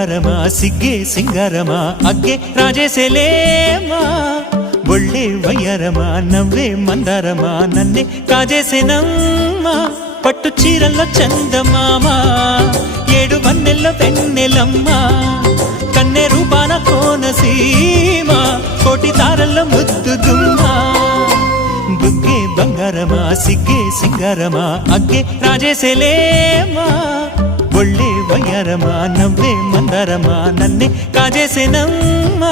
బంగారమా సిగ్గే సింగారమా అగ్గే రాజేసేలేమా ఒళ్ళే వయ్యారమా నవ్వే మందారమా నన్నే కాజేసేనమ్మా పట్టు చీరల్లో చందమామా ఏడు వన్నెల్లో వెన్నెలమ్మా కన్నె రూపాన కోనసీమ కోటి తారల్లో ముద్దుదుమ్మా బుగ్గే బంగారమా సిగ్గే సింగారమా అగ్గే రాజేసేలేమా ఒళ్ళే వయ్యారమా నవ్వే మందారమా నన్నే కాజేసేనమ్మా